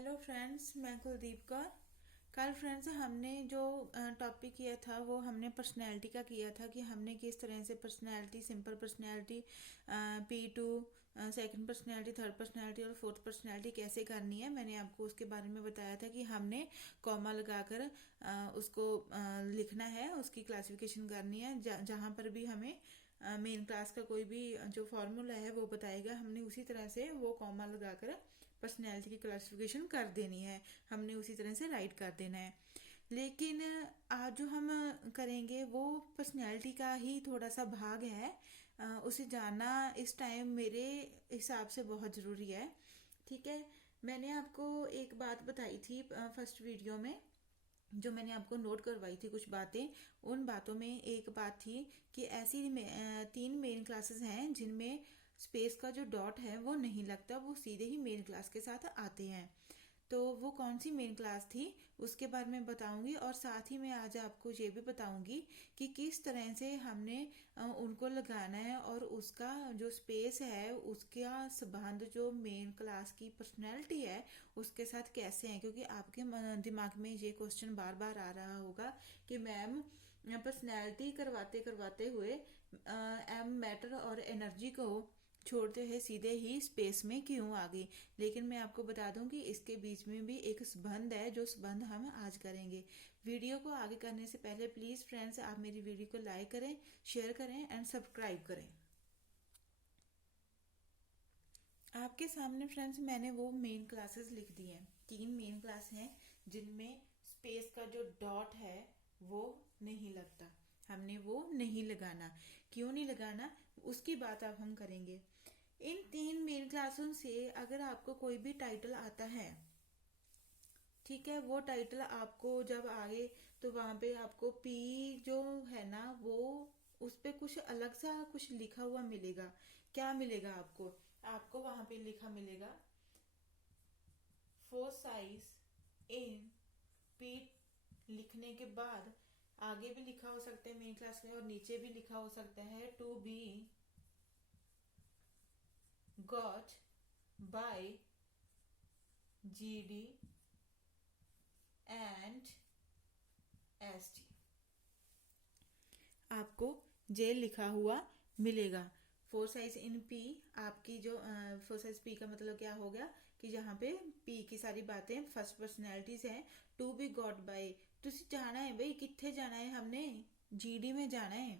Hello friends, मैं कुलदीप कौर। कल friends हमने जो टॉपिक किया था वो हमने पर्सनैलिटी का किया था कि हमने किस तरह से personality, simple personality, P2, second personality, third personality और फोर्थ पर्सनैलिटी कैसे करनी है। मैंने आपको उसके बारे में बताया था कि हमने कॉमा लगाकर उसको लिखना है, उसकी क्लासिफिकेशन करनी है। जहाँ पर भी हमें मेन क्लास का कोई भी जो फॉर्मूला है वो बताएगा, हमने उसी तरह से वो कॉमा लगाकर पर्सनैलिटी की क्लासिफिकेशन कर देनी है, हमने उसी तरह से राइट कर देना है। लेकिन आज जो हम करेंगे वो पर्सनैलिटी का ही थोड़ा सा भाग है। उसे जानना इस टाइम मेरे हिसाब से बहुत ज़रूरी है। ठीक है, मैंने आपको एक बात बताई थी फर्स्ट वीडियो में, जो मैंने आपको नोट करवाई थी कुछ बातें। उन बातों में एक बात थी कि ऐसी तीन मेन क्लासेस हैं जिनमें स्पेस का जो डॉट है वो नहीं लगता, वो सीधे ही मेन क्लास के साथ आते हैं। तो वो कौन सी मेन क्लास थी उसके बारे में बताऊंगी, और साथ ही मैं आज आपको ये भी बताऊंगी कि किस तरह से हमने उनको लगाना है और उसका जो स्पेस है उसका संबंध जो मेन क्लास की पर्सनैलिटी है उसके साथ कैसे है। क्योंकि आपके दिमाग में ये क्वेश्चन बार बार आ रहा होगा कि मैम पर्सनैलिटी करवाते करवाते हुए एम मैटर और एनर्जी को छोड़ते हुए सीधे ही स्पेस में क्यों आ गई। लेकिन मैं आपको बता दूं कि इसके बीच में भी एक संबंध है, जो संबंध हम आज करेंगे। वीडियो को आगे करने से पहले प्लीज फ्रेंड्स आप मेरी वीडियो को लाइक करें, शेयर करें एंड सब्सक्राइब करें। आपके सामने फ्रेंड्स मैंने वो मेन क्लासेस लिख दी हैं। तीन मेन क्लास हैं जिनमें स्पेस का जो डॉट है वो नहीं लगता, हमने वो नहीं लगाना। क्यों नहीं लगाना उसकी बात अब हम करेंगे। इन तीन मेन क्लासों से अगर आपको कोई भी टाइटल आता है, ठीक है, वो टाइटल आपको जब आए तो वहां पे आपको पी जो है ना वो उस पे कुछ अलग सा कुछ लिखा हुआ मिलेगा। क्या मिलेगा आपको? आपको वहां पे लिखा मिलेगा फोर साइज इन पी। लिखने के बाद आगे भी लिखा हो सकता है मेन क्लास में, और नीचे भी लिखा हो सकता है to be got by GD and SD। आपको जेल लिखा हुआ मिलेगा। फोर साइज इन पी, आपकी जो फोर साइज पी का मतलब क्या हो गया कि जहाँ पे पी की सारी बातें फर्स्ट पर्सनैलिटीज हैं। टू बी गॉट बाय, तुसी जाना है भाई, कितने जाना है हमने? GD में जाना है।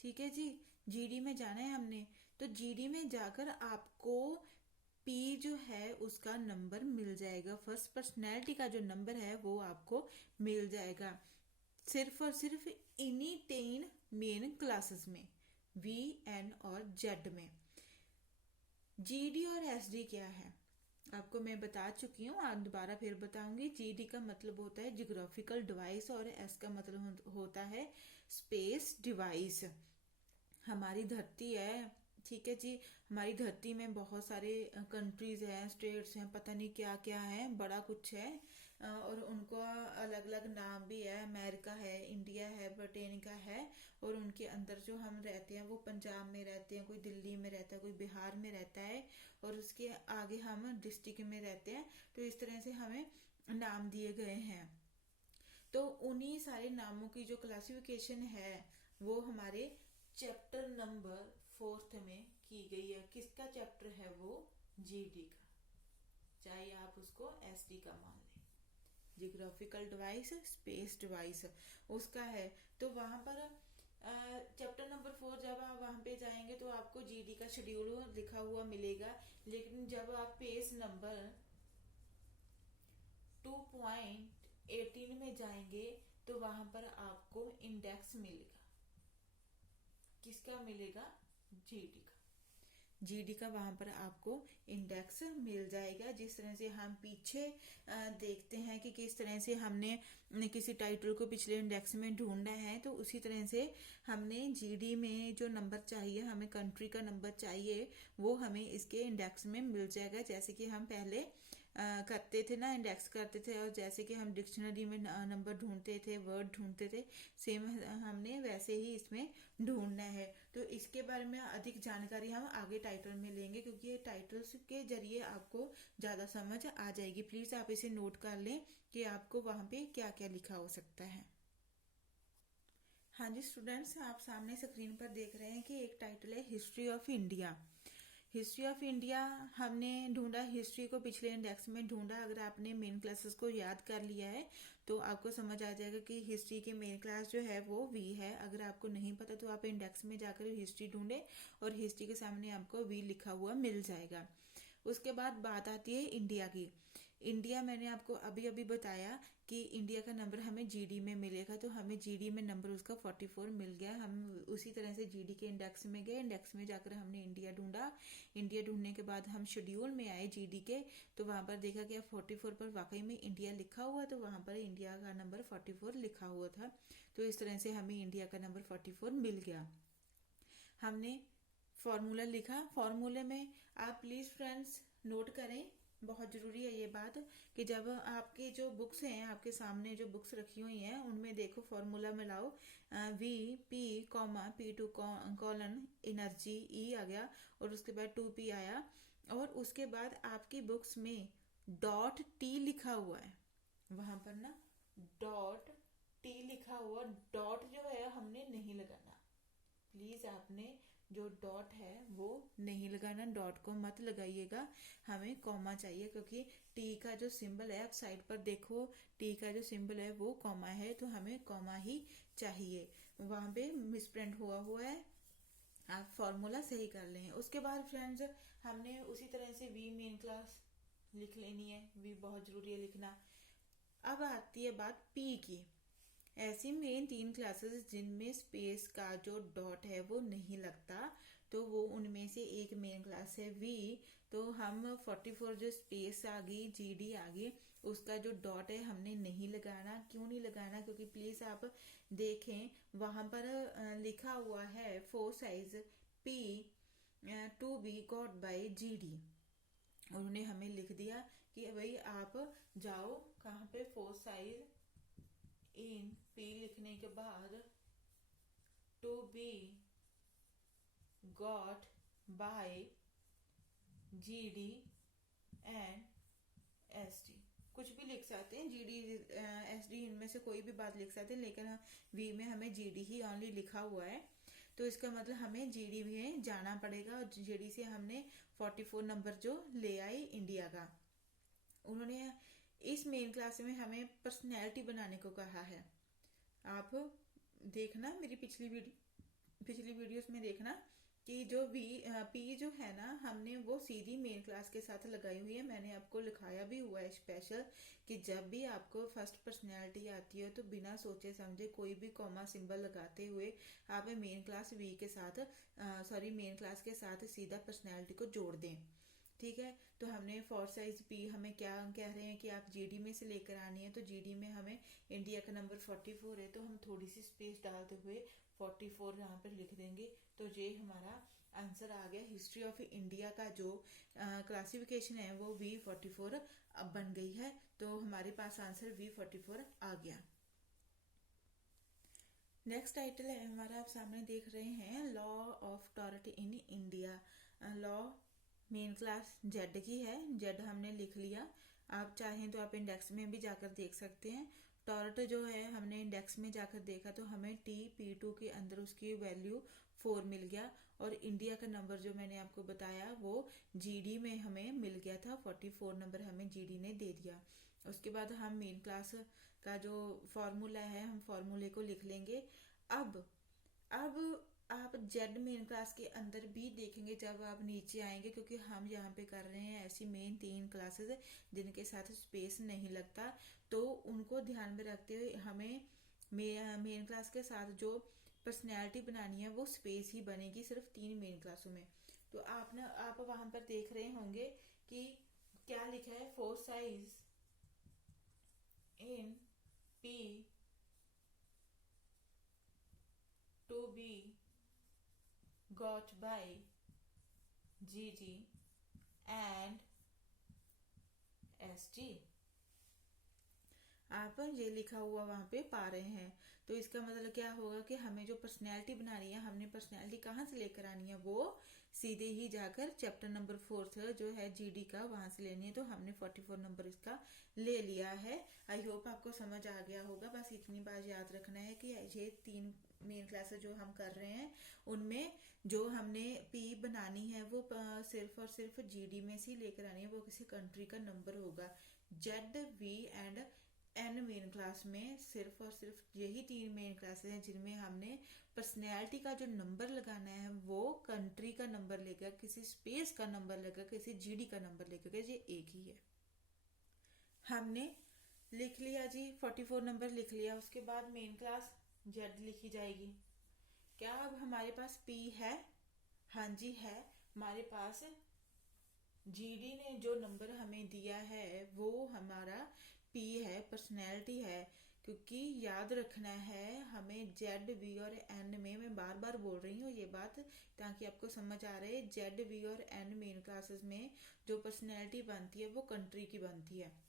ठीक है जी, GD में जाना है हमने। तो GD में जाकर आपको पी जो है उसका नंबर मिल जाएगा, फर्स्ट पर्सनैलिटी का जो नंबर है वो आपको मिल जाएगा, सिर्फ और सिर्फ इन्हीं तीन मेन क्लासेस में, VN और Z में। GD और SD क्या है आपको मैं बता चुकी हूँ, आज दोबारा फिर बताऊंगी। GD का मतलब होता है जियोग्राफिकल डिवाइस और S का मतलब होता है स्पेस डिवाइस। हमारी धरती है, ठीक है जी, हमारी धरती में बहुत सारे कंट्रीज हैं, स्टेट्स हैं, पता नहीं क्या क्या है, बड़ा कुछ है। और उनको अलग अलग नाम भी है, अमेरिका है, इंडिया है, ब्रिटेन का है। और उनके अंदर जो हम रहते हैं वो पंजाब में रहते हैं, कोई दिल्ली में रहता है, कोई बिहार में रहता है, और उसके आगे हम डिस्ट्रिक्ट में रहते हैं। तो इस तरह से हमें नाम दिए गए हैं। तो उन्हीं सारे नामों की जो क्लासिफिकेशन है वो हमारे चैप्टर नंबर 4th में की गई है। किसका चैप्टर है वो? GD का, चाहे आप उसको SD का मान लें, जियोग्राफिकल डिवाइस, स्पेस डिवाइस उसका है। तो वहां पर चैप्टर नंबर 4 जब आप वहां पे जाएंगे तो आपको GD का शेड्यूल लिखा हुआ मिलेगा। लेकिन जब आप पेज नंबर 2.18 में जाएंगे तो वहां पर आपको इंडेक्स मिलेगा। किसका मिलेगा? GD का। GD का वहां पर आपको इंडेक्स मिल जाएगा। जिस तरह से हम पीछे देखते हैं कि किस तरह से हमने किसी टाइटल को पिछले इंडेक्स में ढूंढना है, तो उसी तरह से हमने GD में जो नंबर चाहिए, हमें कंट्री का नंबर चाहिए, वो हमें इसके इंडेक्स में मिल जाएगा। जैसे कि हम पहले करते थे ना, इंडेक्स करते थे, और जैसे कि हम डिक्शनरी में नंबर ढूंढते थे, वर्ड ढूंढते थे, सेम हमने वैसे ही इसमें ढूंढना है। तो इसके बारे में अधिक जानकारी हम आगे टाइटल में लेंगे, क्योंकि ये टाइटल्स के जरिए आपको ज़्यादा समझ आ जाएगी। प्लीज़ आप इसे नोट कर लें कि आपको वहाँ पे क्या क्या लिखा हो सकता है। हाँ जी स्टूडेंट्स, आप सामने स्क्रीन पर देख रहे हैं कि एक टाइटल है history of India. History of India हमने ढूंढा, हिस्ट्री को पिछले इंडेक्स में ढूंढा। अगर आपने मेन क्लासेस को याद कर लिया है तो आपको समझ आ जाएगा कि हिस्ट्री की मेन क्लास जो है वो वी है। अगर आपको नहीं पता तो आप इंडेक्स में जाकर हिस्ट्री ढूंढें और हिस्ट्री के सामने आपको वी लिखा हुआ मिल जाएगा। उसके बाद बात आती है इंडिया की। इंडिया मैंने आपको अभी अभी बताया कि इंडिया का नंबर हमें जीडी में मिलेगा, तो हमें जीडी में नंबर उसका 44 मिल गया। हम उसी तरह से जीडी के इंडेक्स में गए, इंडेक्स में जाकर हमने इंडिया ढूंढा। इंडिया ढूंढने के बाद हम शेड्यूल में आए जीडी के, तो वहां पर देखा कि 44 पर वाकई में इंडिया लिखा हुआ, तो वहां पर इंडिया का नंबर 44 लिखा हुआ था। तो इस तरह से हमें इंडिया का नंबर 44 मिल गया। हमने फॉर्मूला लिखा। फॉर्मूले में आप प्लीज़ फ्रेंड्स नोट करें, बहुत ज़रूरी है ये बात, कि जब आपके जो बुक्स हैं, आपके सामने जो बुक्स रखी हुई हैं, उनमें देखो फॉर्मूला मिलाओ। V P comma P2 colon energy E आ गया, और उसके बाद 2P आया, और उसके बाद आपकी बुक्स में डॉट टी लिखा हुआ है। वहां पर ना डॉट टी लिखा हुआ, डॉट जो है हमने नहीं लगाना। प्लीज आपने जो डॉट है वो नहीं लगाना, डॉट को मत लगाइएगा, हमें कॉमा चाहिए, क्योंकि टी का जो सिंबल है, आप साइड पर देखो, टी का जो सिंबल है वो कॉमा है, तो हमें कॉमा ही चाहिए। वहां पे मिसप्रिंट हुआ है, आप फॉर्मूला सही कर लें। उसके बाद फ्रेंड्स हमने उसी तरह से वी मेन क्लास लिख लेनी है, वी बहुत जरूरी है लिखना। अब आती है बात पी की। ऐसी मेन 3 क्लासेस जिनमें स्पेस का जो डॉट है वो नहीं लगता, तो वो उनमें से एक मेन क्लास है वी। तो हम 44 जो स्पेस आ गई, जीडी आ गई, उसका जो डॉट है हमने नहीं लगाना। क्यों नहीं लगाना? क्योंकि प्लीज आप देखें, वहां पर लिखा हुआ है four size P to be got by GD. उन्होंने हमें लिख दिया कि भाई आप जाओ कहाँ पे, फोर साइज इन पी लिखने के बाद to be got by GD and SD. कुछ भी लिख सकते हैं, जीडी एसडी इनमें से कोई भी बात लिख सकते हैं, लेकिन वी में हमें जीडी ही ओनली लिखा हुआ है। तो इसका मतलब हमें जीडी में जाना पड़ेगा, और जीडी से हमने 44 नंबर जो ले आए इंडिया का। उन्होंने इस मेन क्लास में हमें पर्सनैलिटी बनाने को कहा है। आप देखना मेरी पिछली वीडियोस में देखना कि जो पी जो है ना, हमने वो सीधी मेन क्लास के साथ लगाई हुई है। मैंने आपको लिखाया भी हुआ है स्पेशल कि जब भी आपको फर्स्ट पर्सनैलिटी आती है तो बिना सोचे समझे कोई भी कॉमा सिंबल लगाते हुए आप मेन क्लास वी के साथ मेन क्लास के साथ सीधा पर्सनैलिटी को जोड़ दें। ठीक है, तो हमने फोर साइज पी हमें क्या कह रहे हैं कि आप जीडी में से लेकर आनी है, तो जीडी में हमें इंडिया का नंबर 44 है, तो हम थोड़ी सी स्पेस डालते हुए 44 यहाँ पर लिख देंगे। तो ये हमारा आंसर आ गया। हिस्ट्री ऑफ इंडिया का जो क्लासिफिकेशन है वो V44 अब बन गई है, तो हमारे पास आंसर V44 आ गया। नेक्स्ट टाइटल है हमारा, आप सामने देख रहे हैं, law of tort in India. Law मेन क्लास जेड की है, जेड हमने लिख लिया। आप चाहें तो आप इंडेक्स में भी जाकर देख सकते हैं। टॉरट जो है हमने इंडेक्स में जाकर देखा तो हमें P2 के अंदर उसकी वैल्यू 4 मिल गया, और इंडिया का नंबर जो मैंने आपको बताया वो जीडी में हमें मिल गया था, 44 नंबर हमें जीडी ने दे दिया। उसके बाद हम मेन क्लास का जो फॉर्मूला है, हम फॉर्मूले को लिख लेंगे। अब आप जेड मेन क्लास के अंदर भी देखेंगे जब आप नीचे आएंगे, क्योंकि हम यहाँ पे कर रहे हैं ऐसी मेन 3 क्लासेस जिनके साथ स्पेस नहीं लगता, तो उनको ध्यान में रखते हुए हमें मेन क्लास के साथ जो पर्सनैलिटी बनानी है वो स्पेस ही बनेगी, सिर्फ 3 मेन क्लासों में। तो आप वहां पर देख रहे होंगे कि क्या लिखा है, four size in P to be got by GG and SG। आप ये लिखा हुआ वहाँ पे पा रहे हैं। तो इसका मतलब क्या होगा कि हमें जो पर्सनैलिटी बनानी है, हमने पर्सनैलिटी कहाँ से लेकर आनी है, वो सीधे ही जाकर चैप्टर नंबर 4 जो है GD का, वहाँ से लेनी है। तो हमने 44 नंबर इसका ले लिया है। आई होप आपको समझ आ गया होगा। बस इतनी बात याद रखना है कि ये 3 मेन क्लासेस जो हम कर रहे हैं, उनमें जो हमने P बनानी है वो सिर्फ और सिर्फ GD में से लेकर आनी है। वो किसी कंट्री का नंबर होगा। Z, V and N main class में सिर्फ और सिर्फ यही 3 मेन क्लासेस हैं जिनमें हमने पर्सनैलिटी का जो नंबर लगाना है वो कंट्री का नंबर लेकर, किसी स्पेस का नंबर लेकर, किसी GD का नंबर लेकर, ये एक ही है। हमने लिख लिया जी, 44 नंबर लिख लिया। उसके बाद मेन क्लास Z लिखी जाएगी। क्या अब हमारे पास P है? हाँ जी है। हमारे पास GD ने जो नंबर हमें दिया है वो हमारा P है, पर्सनैलिटी है। क्योंकि याद रखना है हमें Z, V और N में, मैं बार बार बोल रही हूँ ये बात ताकि आपको समझ आ रहे, Z, V और N मेन क्लासेस में जो पर्सनैलिटी बनती है वो कंट्री की बनती है।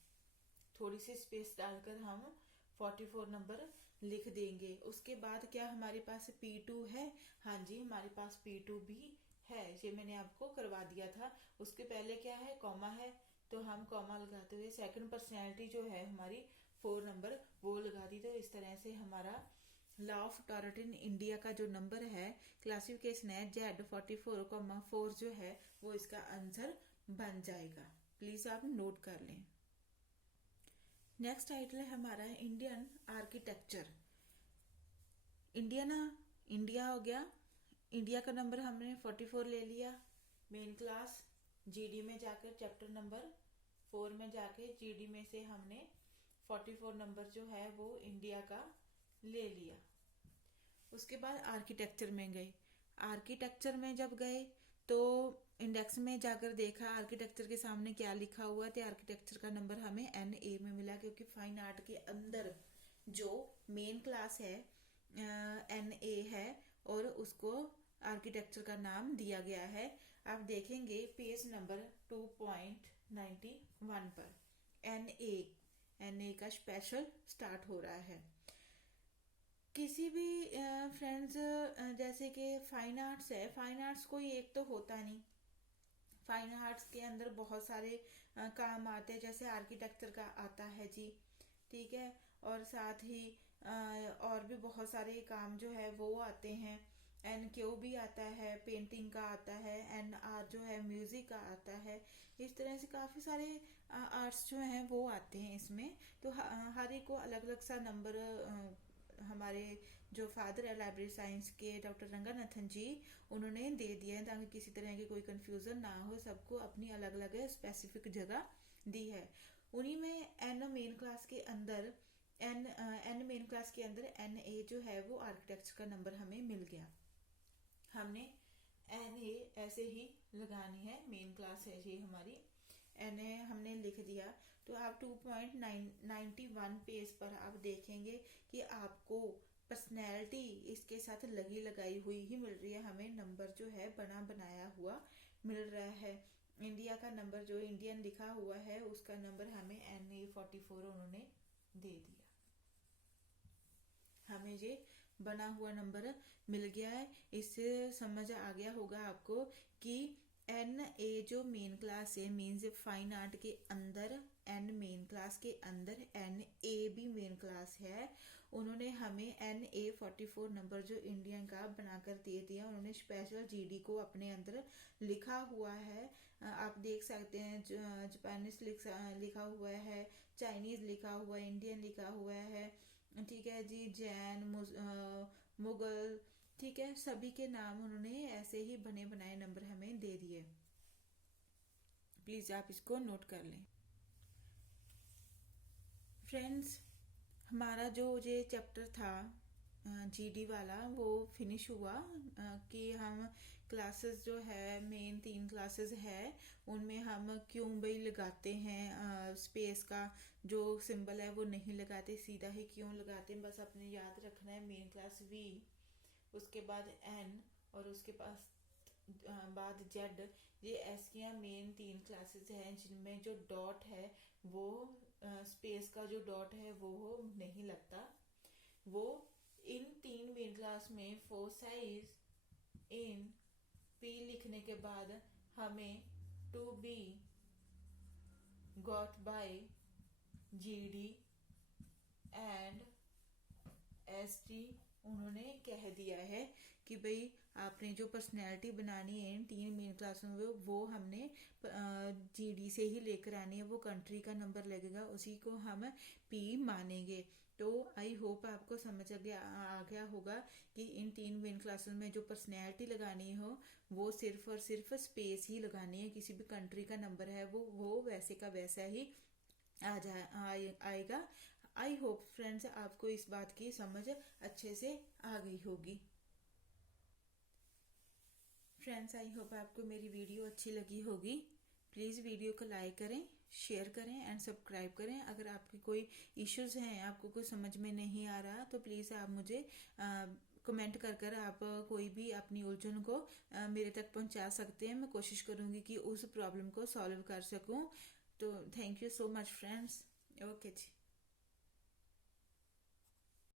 थोड़ी सी स्पेस डालकर हम 44 नंबर लिख देंगे। उसके बाद क्या हमारे पास P2 है? हाँ जी, हमारे पास P2 भी है। ये मैंने आपको करवा दिया था। उसके पहले क्या है? कॉमा है। तो हम कॉमा लगाते हुए सेकंड पर्सनैलिटी जो है हमारी 4 नंबर वो लगा दी। तो इस तरह से हमारा law of tort in India का जो नंबर है, क्लासिफिकेशन है Z44,4 जो है वो इसका आंसर बन जाएगा। प्लीज आप नोट कर लें। नेक्स्ट टाइटल है हमारा इंडियन आर्किटेक्चर। इंडिया हो गया। इंडिया का नंबर हमने 44 ले लिया। मेन क्लास GD में जाकर चैप्टर नंबर 4 में जाके GD में से हमने 44 नंबर जो है वो इंडिया का ले लिया। उसके बाद आर्किटेक्चर में गए। आर्किटेक्चर में जब गए तो इंडेक्स में जाकर देखा आर्किटेक्चर के सामने क्या लिखा हुआ है। तो आर्किटेक्चर का नंबर हमें NA में मिला, क्योंकि फाइन आर्ट के अंदर जो मेन क्लास है NA है और उसको आर्किटेक्चर का नाम दिया गया है। आप देखेंगे पेज नंबर 2.91 पर NA का स्पेशल स्टार्ट हो रहा है। किसी भी फ्रेंड्स, जैसे कि फाइन आर्ट्स है, फाइन आर्ट्स कोई एक तो होता नहीं। फाइन आर्ट्स के अंदर बहुत सारे काम आते हैं, जैसे आर्किटेक्चर का आता है जी, ठीक है। और साथ ही और भी बहुत सारे काम जो है वो आते हैं। NQ भी आता है, पेंटिंग का आता है, NR जो है म्यूजिक का आता है। इस तरह से काफ़ी सारे आर्ट्स जो हैं वो आते हैं इसमें। तो हर एक को अलग अलग सा नंबर हमारे जो फादर है लाइब्रेरी साइंस के डॉक्टर रंगानाथन जी, उन्होंने दे दिया है ताकि किसी तरह की कोई कंफ्यूजन ना हो। सबको अपनी अलग अलग स्पेसिफिक जगह दी है। उन्हीं में एन मेन क्लास के अंदर एन मेन क्लास के अंदर NA जो है वो आर्किटेक्चर का नंबर हमें मिल गया। हमने NA ऐसे ही लगानी है। मेन क्लास है ये हमारी, NA हमने लिख दिया। तो आप 2.91 पेज पर आप देखेंगे कि आपको पर्सनैलिटी इसके साथ लगी लगाई हुई ही मिल रही है। हमें नंबर जो है बना बनाया हुआ मिल रहा है। इंडिया का नंबर जो इंडियन लिखा हुआ है उसका नंबर हमें NA44 उन्होंने दे दिया। हमें ये बना हुआ नंबर मिल गया है। इससे समझ आ गया होगा आपको कि NA जो मेन क्लास है, मीन्स फाइन आर्ट के अंदर N मेन क्लास के अंदर NA भी मेन क्लास है। उन्होंने हमें NA44 नंबर जो इंडियन का बनाकर दे दिया। उन्होंने स्पेशल GD को अपने अंदर लिखा हुआ है। आप देख सकते हैं जापानीज लिखा हुआ है, चाइनीज लिखा हुआ है, इंडियन लिखा हुआ है, ठीक है जी, जैन, मुगल, ठीक है, सभी के नाम उन्होंने ऐसे ही बने बनाए नंबर हमें दे दिए। प्लीज आप इसको नोट कर लें। फ्रेंड्स, हमारा जो ये चैप्टर था GD वाला वो फिनिश हुआ। कि हम क्लासेस जो है मेन 3 क्लासेस है उनमें हम क्यों भाई लगाते हैं, स्पेस का जो सिंबल है वो नहीं लगाते, सीधा ही क्यों लगाते हैं। बस अपने याद रखना है। मेन क्लास V, उसके बाद N और उसके पास बाद Z। ये ऐसी मेन 3 क्लासेस हैं जिनमें जो डॉट है वो स्पेस का जो डॉट है वो नहीं लगता। वो इन 3 मेन क्लास में फॉर साइज इन पी लिखने के बाद हमें to be got by GD and ST उन्होंने कह दिया है कि भाई आपने जो पर्सनैलिटी बनानी है इन 3 मेन क्लासों में वो हमने जीडी से ही लेकर आनी है। वो कंट्री का नंबर लगेगा, उसी को हम पी मानेंगे। तो आई होप आपको समझ आ गया होगा कि इन 3 मेन क्लासेस में जो पर्सनैलिटी लगानी हो वो सिर्फ और सिर्फ स्पेस ही लगानी है। किसी भी कंट्री का नंबर है वो वैसे का वैसा ही आएगा। आई होप फ्रेंड्स आपको इस बात की समझ अच्छे से आ गई होगी। फ्रेंड्स आई होप आपको मेरी वीडियो अच्छी लगी होगी। प्लीज़ वीडियो को लाइक करें, शेयर करें एंड सब्सक्राइब करें। अगर आपके कोई इश्यूज हैं, आपको कुछ समझ में नहीं आ रहा, तो प्लीज़ आप मुझे कमेंट कर आप कोई भी अपनी उलझन को मेरे तक पहुंचा सकते हैं। मैं कोशिश करूंगी कि उस प्रॉब्लम को सॉल्व कर सकूं। तो thank you so much friends. Okay ji.